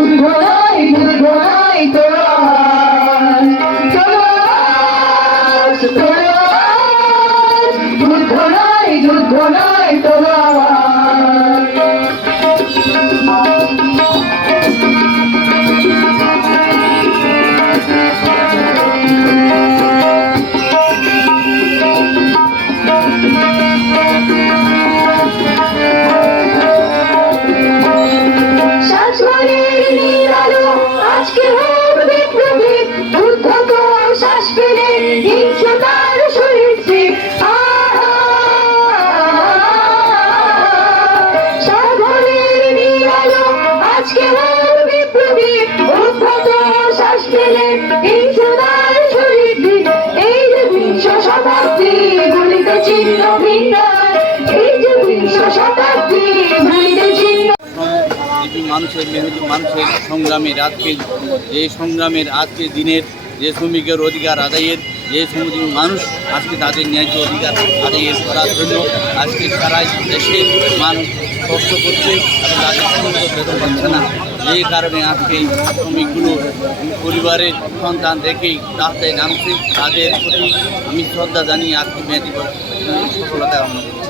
যুদ্ধ নয় তোর আওয়াজ, তোর আওয়াজ, যুদ্ধ নয় তোর আওয়াজ। শ্বাসমানের নীল আলো আজকে হোক বিপ্লবী, উদ্ধত শ্বাস ফেলে হিংস্রতার সরিষে। শ্বাসমানের নীল আলো আজকে হোক বিপ্লবী, উদ্ধত শ্বাস ফেলে হিংস্রতার সরিষে। এই যে বিংশ শতাব্দী গুলিতে চিহ্ন ভিন্ন, এই যে বিংশ শতাব্দী গুলিতে চিহ্ন। মানুষের মেহনতি মানুষের সংগ্রামের আজকে দিনের যে শ্রমিকের অধিকার আদায়ের, যে শ্রমিক মানুষ আজকে তাদের ন্যায্য অধিকার আদায়ের করার জন্য আজকে সারা দেশের মানুষ কষ্ট করছে এবং তাদের সমস্ত বেতন পাচ্ছে না। এই কারণে আজকে শ্রমিকগুলো পরিবারের সন্তান রেখেই রাস্তায় নামছে। তাদের প্রতি আমি শ্রদ্ধা জানিয়ে আজকে মেয়াদি সফলতা কামনা করছি।